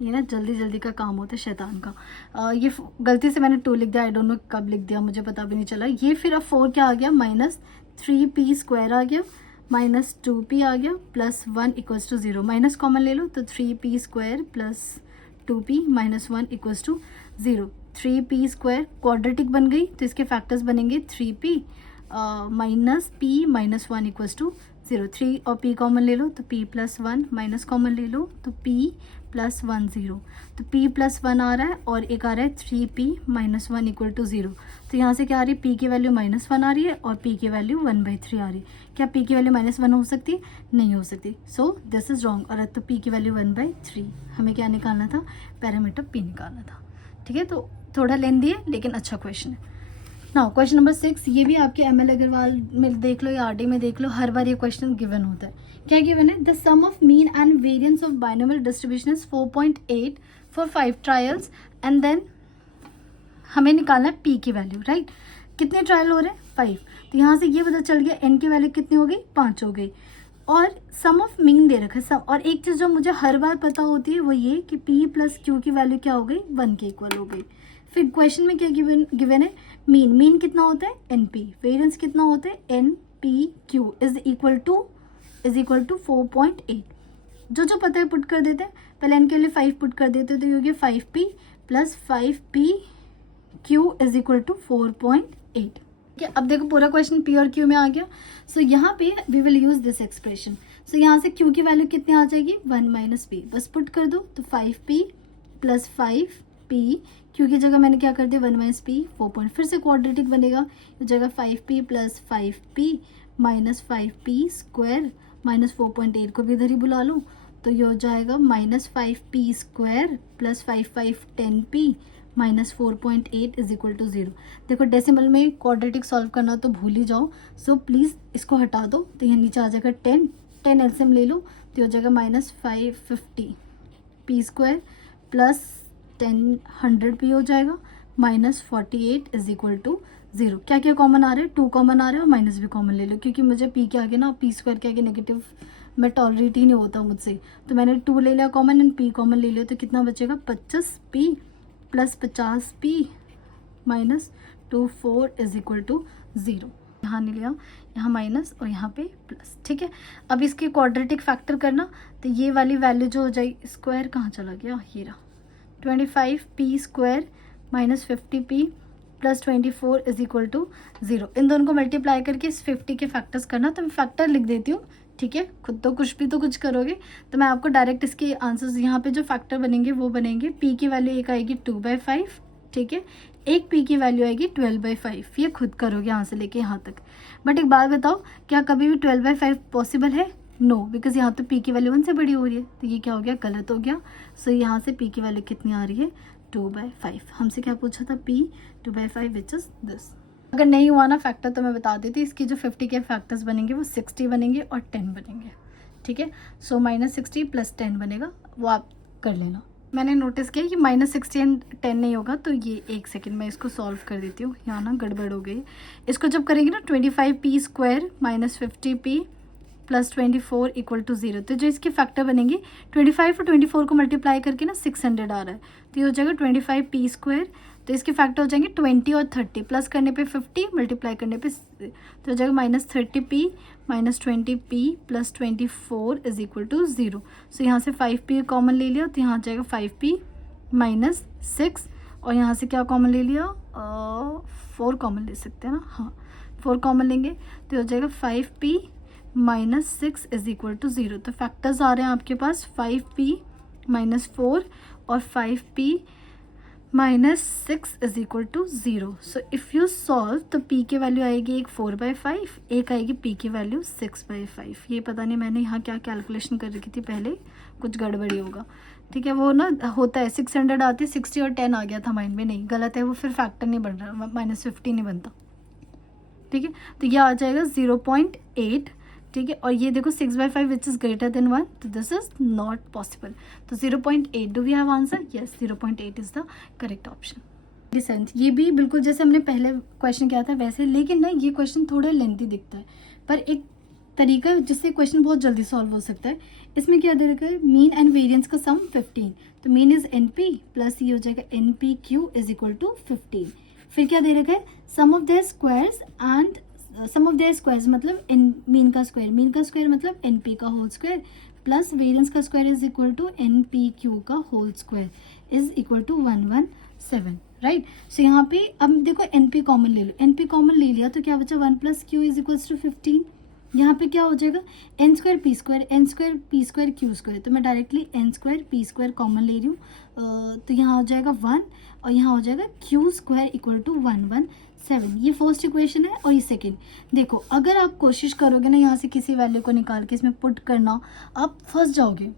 ये ना जल्दी जल्दी का काम होता है शैतान का। ये गलती से मैंने 2 लिख दिया, आई डोंट नो कब लिख दिया, मुझे पता भी नहीं चला। ये फिर अब 4 क्या आ गया, माइनस 3p स्क्वायर आ गया, माइनस 2p आ गया, plus 1 equals to 0। Minus common ले लो तो 3p square plus 2p minus 1 equals to 0। 3p square quadratic बन गई, तो इसके फैक्टर्स बनेंगे 3p minus p minus 1 equals to 0। 3 और p कॉमन ले लो तो p प्लस 1, माइनस कॉमन ले लो तो p प्लस 1 0, तो p प्लस 1 आ रहा है और एक आ रहा है 3p माइनस 1 इक्वल टू 0। तो यहाँ से क्या आ रही है, p की वैल्यू माइनस 1 आ रही है और p की वैल्यू 1/3 आ रही है। क्या p की वैल्यू माइनस 1 हो सकती है, नहीं हो सकती, सो दिस इज रॉन्ग। और तो p की वैल्यू 1/3, हमें क्या निकालना था, पैरामीटर p निकालना था, ठीक है। तो थोड़ा लेंदी है लेकिन अच्छा क्वेश्चन है। नाउ क्वेश्चन नंबर 6, ये भी आपके ML अग्रवाल में देख लो या RD में देख लो, हर बार ये क्वेश्चन गिवन होता है। क्या गिवन है, the sum of mean and variance of binomial distribution is 4.8 for 5 trials and then हमें निकालना है p की वैल्यू, राइट। कितने ट्रायल हो रहे हैं, 5। तो यहाँ से ये पता चल गया n की वैल्यू कितनी हो गई, 5 हो गई, और सम ऑफ मीन दे रखा है सम। और एक चीज़ जो मुझे हर बार पता होती है वो ये कि p प्लस q की वैल्यू क्या हो गई, 1 के इक्वल हो गई। फिर क्वेश्चन में क्या गिवन है, मीन कितना होता है, NP, वेरिएंस कितना होता है, NPQ इज इक्वल टू 4.8। जो पता है पुट कर देते हैं, पहले n के लिए 5 पुट कर देते हैं, तो ये हो गया 5p plus 5pq is equal to 4.8। अब देखो पूरा क्वेश्चन p और q में आ गया। सो यहाँ पे we will use this expression. So यहाँ से q की वैल्यू कितनी आ जाएगी, 1 माइनस p, बस पुट कर दो, तो 5p प्लस 5p, q की जगह मैंने क्या कर दिया, 1 माइनस p, 4 फिर से क्वाड्रेटिक बनेगा, तो जगह 5p plus 5p minus 5p square minus 4.8 को भी इधर ही बुला लो, तो ये हो जाएगा minus 5p square plus 5 10p minus 4.8 is equal to 0। देखो डेसिमल में क्वाड्रेटिक सॉल्व करना तो भूल ही जाओ, सो प्लीज़ इसको हटा दो, तो यहाँ नीचे आ जाएगा 10 एलसीएम ले लो, तो हो जाएगा minus 550 p square plus 100p हो जाएगा माइनस 48 इज इक्वल टू 0। क्या क्या कॉमन आ रहा है, 2 कॉमन आ रहा है और माइनस भी कॉमन ले लो, क्योंकि मुझे पी के आगे ना पी स्क्वायर के आगे नेगेटिव में टॉलरेट ही नहीं होता मुझसे, तो मैंने 2 ले लिया कॉमन एंड पी कॉमन ले लिया, तो कितना बचेगा 25p plus 50p minus 24 is equal to 0। यहाँ नहीं लिया, यहाँ माइनस और यहाँ पे प्लस। ठीक है, अब इसके क्वाड्रेटिक फैक्टर करना, तो ये वाली वैल्यू जो हो जाएगी, स्क्वायर कहाँ चला गया, ये रहा, 25p square minus 50p plus 24 is equal to 0। इन दोनों को मल्टीप्लाई करके इस 50 के फैक्टर्स करना, तो मैं फैक्टर लिख देती हूँ। ठीक है, खुद तो कुछ भी तो कुछ करोगे, तो मैं आपको डायरेक्ट इसके आंसर्स यहाँ पे जो फैक्टर बनेंगे वो बनेंगे। p की वैल्यू एक आएगी 2/5, ठीक है, एक p की वैल्यू आएगी 12/5। ये खुद करोगे यहाँ से लेके यहाँ तक। बट एक बात बताओ, क्या कभी भी 12/5 पॉसिबल है? नो, बिकॉज यहाँ तो p की वैल्यू 1 से बड़ी हो रही है, तो ये क्या हो गया, गलत हो गया। सो यहाँ से p की वैल्यू कितनी आ रही है, 2/5। हमसे क्या पूछा था, p 2/5 विच इज दिस। अगर नहीं हुआ ना फैक्टर तो मैं बता देती, इसकी जो 50 के फैक्टर्स बनेंगे वो 60 बनेंगे और 10 बनेंगे। ठीक है, सो -60 + 10 बनेगा, वो आप कर लेना। मैंने नोटिस किया कि -60 एंड 10 नहीं होगा, तो ये एक सेकंड में इसको सॉल्व कर देती हूँ। यहाँ ना गड़बड़ हो गई। इसको जब करेंगे ना 25p square minus 50p plus 24 equal to 0, तो जो इसके फैक्टर बनेंगे 25 और 24 को मल्टीप्लाई करके ना 600 आ रहा है, तो ये हो जाएगा 25p स्क्वायर। तो इसके फैक्टर हो जाएंगे 20 और 30, प्लस करने पे 50, मल्टीप्लाई करने पे तो हो जाएगा -30p minus 20p plus 24 is equal to 0। So यहाँ से 5p कॉमन ले लिया, तो यहाँ आ जाएगा 5p माइनस 6, और यहाँ से क्या कॉमन ले लिया, 4 कॉमन ले सकते हैं ना, हाँ 4 कॉमन लेंगे, तो हो जाएगा 5p minus 6 is equal to 0। तो फैक्टर्स आ रहे हैं आपके पास 5p माइनस 4 और 5p minus 6 is equal to 0। So if you solve, तो p की वैल्यू आएगी एक 4/5, एक आएगी p की वैल्यू 6/5। ये पता नहीं मैंने यहाँ क्या कैलकुलेशन कर रखी थी पहले, कुछ गड़बड़ी होगा। ठीक है, वो ना होता है 600 आती है, 60 और 10 आ गया था माइंड में, नहीं गलत है वो, फिर फैक्टर नहीं बन रहा, -50 नहीं बनता। ठीक है, तो यह आ जाएगा 0.8। ठीक है, और ये देखो 6/5 विच इज़ ग्रेटर देन 1, तो दिस इज नॉट पॉसिबल। तो 0.8, do we have answer? Yes, 0.8 is the correct option. 27, ये भी बिल्कुल जैसे हमने पहले क्वेश्चन किया था वैसे, लेकिन ना ये क्वेश्चन थोड़ा लेंथी दिखता है, पर एक तरीका जिससे क्वेश्चन बहुत जल्दी सॉल्व हो सकता है। इसमें क्या दे रखा है, मीन एंड वेरियंस का सम 15, तो मीन इज NP प्लस ये हो जाएगा NPQ इज इक्वल टू 15। फिर क्या दे रखा है, sum of their squares and sum of their squares मतलब मीन का स्क्वायर मतलब NP का होल स्क्वायर प्लस वेरियंस का square is equal to NPQ का whole square is equal to 117, right. So यहाँ पे अब देखो NP कॉमन ले लो, NP कॉमन ले लिया तो क्या बचा 1 + Q इज इक्वल्स टू 15। यहाँ पे क्या हो जाएगा, n² p² q², तो मैं डायरेक्टली n² p² कॉमन ले रही हूँ, तो यहाँ हो जाएगा 1 और यहाँ हो जाएगा q² इक्वल टू 117। ये फर्स्ट इक्वेशन है। और ये सेकेंड, देखो अगर आप कोशिश करोगे ना यहाँ से किसी वैल्यू को निकाल के इसमें पुट करना, आप फंस जाओगे।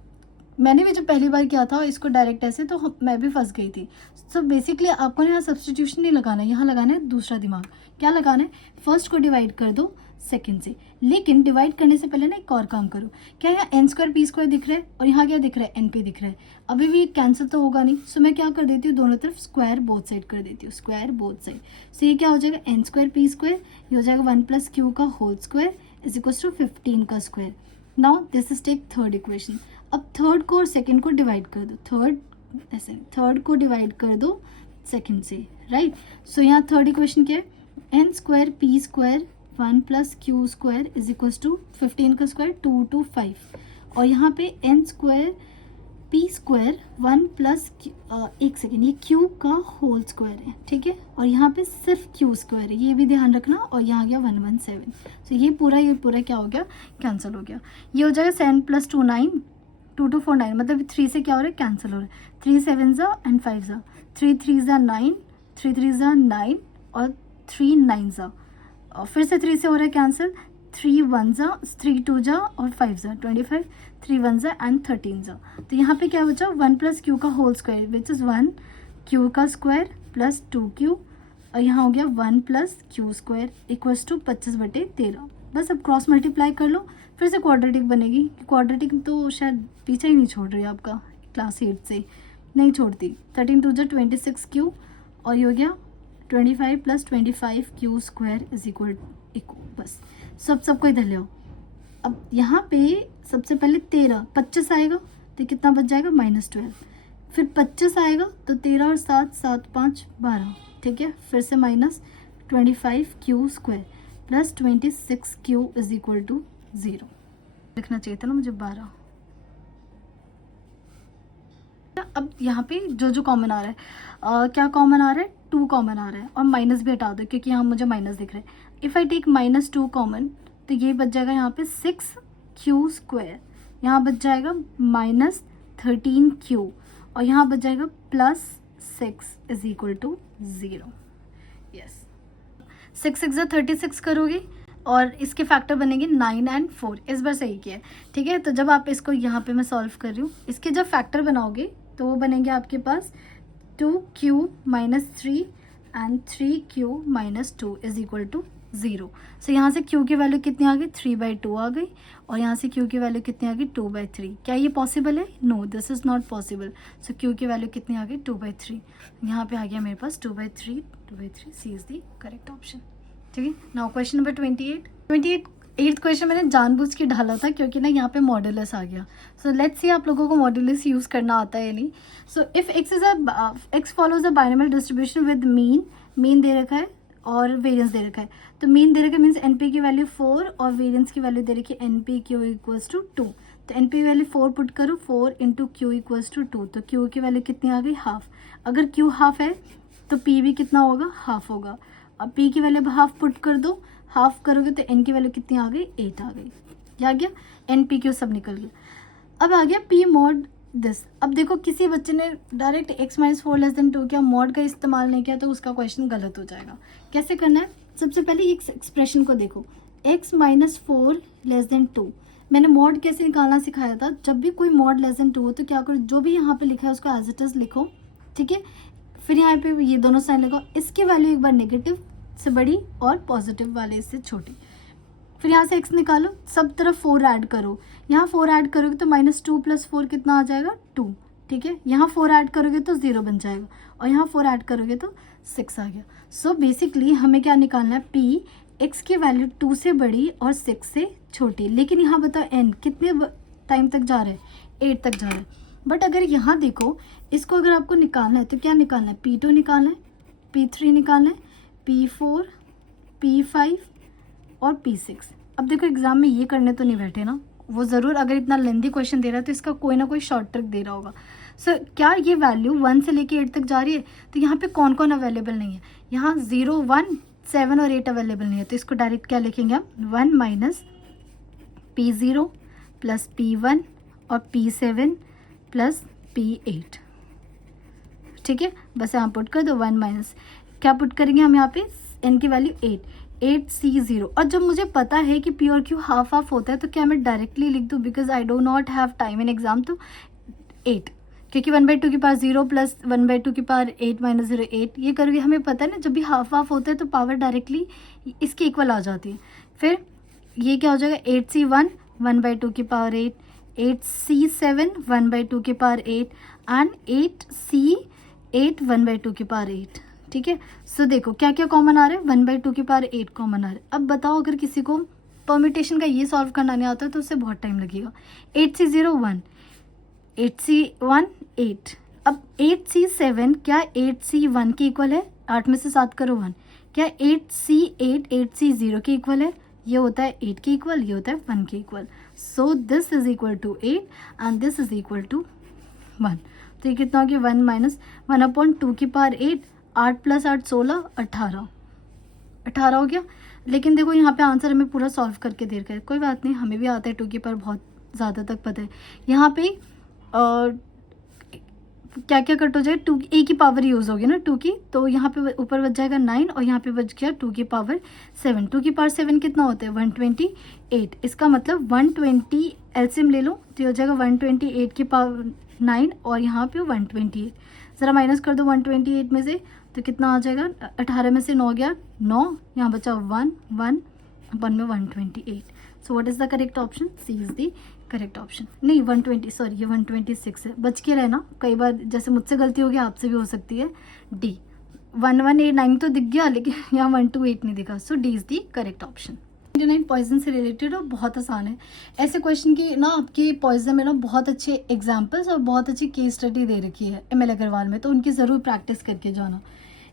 मैंने भी जब पहली बार किया था इसको डायरेक्ट ऐसे, तो मैं भी फंस गई थी। सो बेसिकली आपको ना यहाँ सब्सटीट्यूशन नहीं लगाना है, यहाँ लगाना है दूसरा दिमाग। क्या लगाना है, फर्स्ट को डिवाइड कर दो सेकंड से, लेकिन डिवाइड करने से पहले ना एक और काम करो। क्या यहाँ n² p² दिख रहा है और यहाँ क्या दिख रहा है, NP दिख रहा है, अभी भी कैंसिल तो होगा नहीं। सो मैं क्या कर देती हूँ, दोनों तरफ स्क्वायर बोथ साइड कर देती हूँ, स्क्वायर बोथ साइड। सो ये क्या हो जाएगा, n² p², ये हो जाएगा 1 + Q का whole square is equal to 15 का square. Now this is take third equation. अब थर्ड को और सेकेंड को डिवाइड कर दो, थर्ड को डिवाइड कर दो सेकेंड से, राइट। सो यहाँ थर्ड इक्वेशन क्या है, n² p² 1 + Q² is equal to 15 का स्क्वायर 2 to 5, और यहाँ पे n² p² 1 + एक सेकेंड, ये Q का होल स्क्वायर है, ठीक है, और यहाँ पे सिर्फ Q² है, ये भी ध्यान रखना। और यहाँ गया 117। सो ये पूरा क्या हो गया, कैंसिल हो गया। ये हो जाएगा 7 + 2 9, 2 to 4 9, मतलब 3 से क्या हो रहा है, कैंसिल हो रहा है। 3 7 एंड 5 3 3 9, 3 3 9 और 3 9 और फिर से 3 से हो रहा है कैंसिल, 3 1 3 2 और 5 25, 3 1 एंड 13। तो यहाँ पे क्या बचा, 1 + Q का whole square which is 1 Q का स्क्वायर प्लस 2Q, और यहाँ हो गया 1 + Q² इक्वल्स टू 25/13। बस अब क्रॉस मल्टीप्लाई कर लो, फिर से क्वाड्रेटिक बनेगी। क्वाड्रेटिक तो शायद पीछे ही नहीं छोड़ रही आपका, क्लास 8 से नहीं छोड़ती। 13 2 26Q और ये हो गया 25 plus 25 Q square is equal बस सबको इधर ले आओ। अब यहाँ पे सबसे पहले 13 25 आएगा तो कितना बच जाएगा -12, फिर 25 आएगा तो 13 और 7 7 5 12, ठीक है। फिर से -25 Q square plus 26 Q is equal to 0 लिखना चाहिए था ना मुझे 12। अब यहाँ पे जो कॉमन आ रहा है क्या कॉमन आ रहा है, 2 कॉमन आ रहा है और माइनस भी हटा दो क्योंकि यहाँ मुझे माइनस दिख रहा है। इफ़ आई टेक -2 कॉमन तो ये बच जाएगा यहाँ पे 6 क्यू स्क्वायर, यहाँ बच जाएगा -13 क्यू और यहाँ बच जाएगा +6 इज इक्वल टू 0। यस 6 6 36 करोगे और इसके फैक्टर बनेंगे 9 और 4। इस बार सही किया है, ठीक है। तो जब आप इसको यहाँ पे मैं सॉल्व कर रही हूँ, इसके जब फैक्टर बनाओगे तो वो बनेंगे आपके पास 2q - 3 and 3q - 2 is equal to 0। So यहाँ से q की वैल्यू कितनी आ गई, 3/2 आ गई और यहाँ से q की वैल्यू कितनी आ गई, 2/3। क्या ये पॉसिबल है? No, this is not possible. So q की वैल्यू कितनी आ गई, 2/3। यहाँ पे आ गया मेरे पास 2/3, C is the correct option, ठीक है। Now question number 28 eighth question मैंने जानबूझ के डाला था क्योंकि ना यहाँ पे मॉड्यूलस आ गया। सो लेट्स सी आप लोगों को मॉड्यूलस यूज़ करना आता है या नहीं। So if x follows a binomial distribution with mean दे रखा है और वेरिएंस दे रखा है। तो मीन दे रखा है मीन्स एनपी की वैल्यू 4 और वेरिएंस की वैल्यू दे रखी है एनपी क्यू इक्वल्स टू 2। तो एनपी वैल्यू 4 पुट करो, 4 इंटू क्यू इक्वल्स टू 2। तो क्यू की वैल्यू कितनी आ गई, हाफ। अगर क्यू हाफ है तो पी भी कितना होगा, हाफ होगा। अब p की वैल्यू हाफ पुट कर दो, हाफ करोगे तो n की वैल्यू कितनी आ गई, 8 आ गई। क्या आ गया, n p q सब निकल गया। अब आ गया p मॉड दिस। अब देखो किसी बच्चे ने डायरेक्ट x - 4 लेस देन 2 किया, मॉड का इस्तेमाल नहीं किया तो उसका क्वेश्चन गलत हो जाएगा। कैसे करना है, सबसे पहले इस एक्सप्रेशन को देखो, x - 4 लेस देन 2। मैंने मॉड कैसे निकालना सिखाया था। जब भी कोई मॉड लेस देन 2 हो तो क्या करो, जो भी यहाँ पे लिखा है उसको एज इट इज लिखो, ठीक है। फिर यहाँ पे ये दोनों साइन लगाओ, इसकी वैल्यू एक बार नेगेटिव से बड़ी और पॉजिटिव वाले से छोटी। फिर यहाँ से x निकालो, सब तरफ 4 ऐड करो। यहाँ 4 ऐड करोगे तो -2 + 4 कितना आ जाएगा, 2, ठीक है। यहाँ 4 ऐड करोगे तो 0 बन जाएगा और यहाँ 4 ऐड करोगे तो 6 आ गया। सो बेसिकली हमें क्या निकालना है, p x की वैल्यू 2 से बड़ी और 6 से छोटी। लेकिन यहाँ बताओ n कितने टाइम तक जा रहा है, 8 तक जा रहा है। बट अगर यहाँ देखो, इसको अगर आपको निकालना है तो क्या निकालना है, p2 निकालना है, p3 निकालना है, P4, P5 और P6। अब देखो एग्जाम में ये करने तो नहीं बैठे ना, वो ज़रूर अगर इतना लेंदी क्वेश्चन दे रहा है तो इसका कोई ना कोई शॉर्ट ट्रिक दे रहा होगा। सो क्या ये वैल्यू 1 से लेके 8 तक जा रही है, तो यहाँ पे कौन कौन अवेलेबल नहीं है, यहाँ 0, 1, 7 और 8 अवेलेबल नहीं है। तो इसको डायरेक्ट क्या लिखेंगे हम, 1 - P0 प्लस P1 और P7 प्लस P8, ठीक है। बस यहाँ पुट कर दो 1 - क्या पुट करेंगे हम यहाँ पे, n की वैल्यू 8C0। और जब मुझे पता है कि p और q हाफ हाफ होता है तो क्या मैं डायरेक्टली लिख दूँ, because I do not have time in exam. तो 8, क्योंकि 1/2 की पावर 0 प्लस 1/2 की पावर 8 - 0 8, ये करके हमें पता है ना, जब भी हाफ हाफ होता है तो पावर डायरेक्टली इसके इक्वल आ जाती है। फिर ये क्या हो जाएगा, 8C1 1/2 की पावर 8, 8C7 1/2 की पावर 8 एंड 8C8 1/2 की पावर 8, ठीक है। सो देखो क्या क्या कॉमन आ रहा है, 1/2 की पावर 8 कॉमन आ रहा है। अब बताओ अगर किसी को परम्यूटेशन का ये सॉल्व करना नहीं आता है तो उससे बहुत टाइम लगेगा। 8C0 1, 8C1 8, अब 8C7 क्या 8C1 के इक्वल है, 8 में से 7 करो 1, क्या 8C8 8C0 के इक्वल है, ये होता है 8 के इक्वल, ये होता है 1 के equal. So this is equal to 8 and this is equal to 1। तो ये कितना हो गया, 1 - 1/2 की पावर 8, 8 + 8 16 18 हो गया। लेकिन देखो यहाँ पे आंसर हमें पूरा सॉल्व करके दे रखा है, कोई बात नहीं, हमें भी आता है 2 की पावर बहुत ज़्यादा तक पता है। यहाँ पे क्या क्या कट हो जाएगा, 2 a की पावर यूज़ होगी ना 2 की, तो यहाँ पे ऊपर बच जाएगा 9 और यहाँ पे बच गया 2 की पावर 7। 2 की पावर 7 कितना होता है, 128। इसका मतलब 120 एलसीएम ले लो तो हो जाएगा 128 की पावर 9 और यहाँ पे 128। ज़रा माइनस कर दो 128 में से तो कितना आ जाएगा, 18 में से 9 गया 9, यहाँ बचा 1 1 1 में 128। So what is the correct option, C is the correct option. नहीं 120, सॉरी ये 126 है, बच के रहना, कई बार जैसे मुझसे गलती होगी आपसे भी हो सकती है, डी 1189 तो दिख गया, लेकिन यहाँ 128 नहीं दिखा, so d is the correct option. 29 Poisson से रिलेटेड और बहुत आसान है। ऐसे क्वेश्चन की ना आपके पॉइजन में ना बहुत अच्छे एग्जाम्पल्स और बहुत अच्छी केस स्टडी दे रखी है ML अग्रवाल में, तो उनकी ज़रूर प्रैक्टिस करके जाना।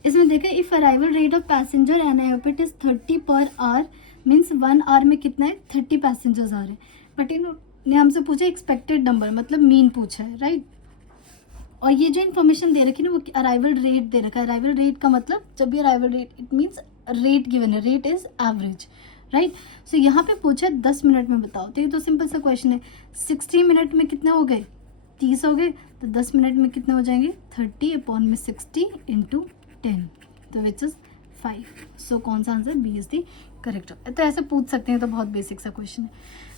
इसमें देखें, if arrival rate of passenger an airport is 30 per hour, means 1 our में कितना है, 30 पैसेंजर्स आ रहे हैं। बट इन्होंने हमसे पूछा एक्सपेक्टेड नंबर, मतलब मीन पूछा है, राइट। और ये जो इन्फॉर्मेशन दे रखी है ना, वो अराइवल रेट दे रखा है। अराइवल रेट का मतलब, जब भी arrival rate, it means rate given है, rate is average, right. So यहाँ पे पूछा है 10 मिनट में बताओ, तो ये तो सिंपल सा क्वेश्चन है। 60 मिनट में कितने हो गए, 30 हो गए, तो 10 मिनट में कितने हो जाएंगे, 30 अपॉन में 60 इंटू 10, तो विच इज 5। सो कौन सा answer, B is the correct. तो ऐसे पूछ सकते हैं, तो बहुत बेसिक सा क्वेश्चन है।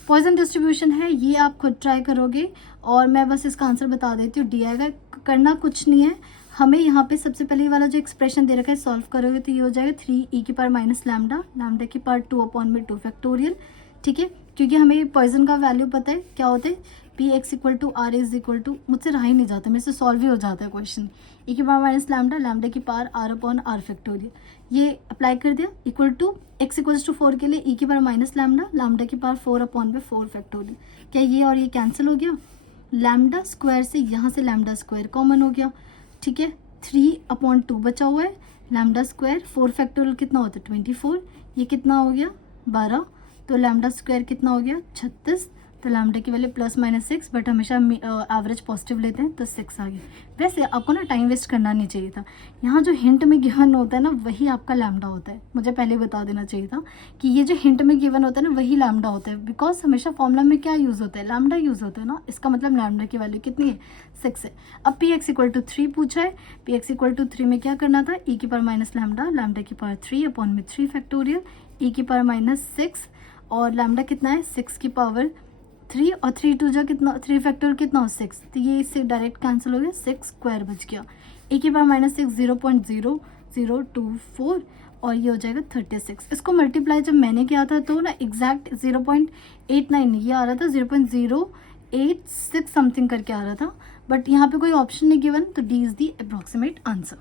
पॉइजन डिस्ट्रीब्यूशन है, ये आप खुद ट्राई करोगे और मैं बस इसका आंसर बता देती हूँ। डी आएगा, करना कुछ नहीं है हमें। यहाँ पे सबसे पहले वाला जो एक्सप्रेशन दे रखा है सॉल्व करोगे तो ये हो जाएगा 3e की पावर माइनस लैम्डा, लैम्डा की पावर 2 अपॉन में 2 फैक्टोरियल, ठीक है। क्योंकि हमें पॉइजन का वैल्यू पता है क्या होता है, P X equal to R is equal to, मुझसे रहा ही नहीं जाता, मेरे से सॉल्व ही हो जाता है क्वेश्चन। e की पावर माइनस लैम्डा, लैम्डा की power R upon R factorial, ये अप्लाई कर दिया। Equal to X equals to 4 के लिए e की पावर माइनस लैम्डा, लैम्डा की पावर 4 अपॉन में 4 फैक्टोरियल। क्या ये और ये कैंसिल हो गया, लैम्डा स्क्वायर से यहाँ से लैम्डा स्क्वायर कॉमन हो गया, ठीक है। 3/2 बचा हुआ है, लैम्डा स्क्वायर 4 फैक्टोरियल कितना होता है 24, ये कितना हो गया 12, तो लैम्डा स्क्वायर कितना हो गया 36, तो लैम्डा की वैल्यू प्लस माइनस 6, बट हमेशा एवरेज पॉजिटिव लेते हैं तो 6 आ गया। वैसे आपको ना टाइम वेस्ट करना नहीं चाहिए था, यहाँ जो हिंट में गिवन होता है ना वही आपका लैम्डा होता है। मुझे पहले बता देना चाहिए था कि ये जो हिंट में गिवन होता है ना वही लैम्डा होता है, बिकॉज हमेशा फॉर्मूला में क्या यूज़ होता है, लैम्डा यूज़ होता है ना, इसका मतलब लैम्डा की वैल्यू कितनी है 6 है। अब पी एक्स इक्वल टू 3 पूछा है, पी एक्स इक्वल टू 3 में क्या करना था, ई की पावर माइनस लैम्डा, लैम्डा की पावर 3 अपॉन में 3 फैक्टोरियल, ई की पावर माइनस 6 और लैम्डा कितना है 6 की पावर 3 और 3 टू जा कितना, 3 फैक्टोरियल कितना हो 6, तो ये इससे डायरेक्ट कैंसिल हो गया, 6 स्क्वायर बच गया। ए की पावर माइनस 6 0.0024 और ये हो जाएगा 36। इसको मल्टीप्लाई जब मैंने किया था तो ना एग्जैक्ट 0.89 ये आ रहा था, 0.086 समथिंग करके आ रहा था, बट यहाँ पे कोई ऑप्शन नहीं गिवन, तो D is the approximate answer.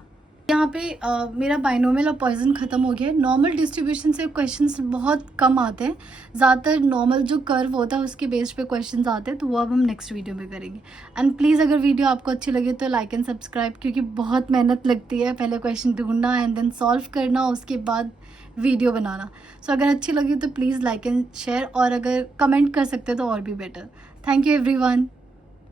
यहाँ पे मेरा बाइनोमियल और पॉइजन खत्म हो गया। नॉर्मल डिस्ट्रीब्यूशन से क्वेश्चंस बहुत कम आते हैं, ज़्यादातर नॉर्मल जो कर्व होता है उसके बेस पे क्वेश्चंस आते हैं, तो वो अब हम नेक्स्ट वीडियो में करेंगे। एंड प्लीज़ अगर वीडियो आपको अच्छी लगे तो लाइक एंड सब्सक्राइब, क्योंकि बहुत मेहनत लगती है पहले क्वेश्चन ढूंढना एंड देन सॉल्व करना, उसके बाद वीडियो बनाना। सो अगर अच्छी लगी तो प्लीज़ लाइक एंड शेयर, और अगर कमेंट कर सकते हो तो और भी बेटर। Thank you everyone.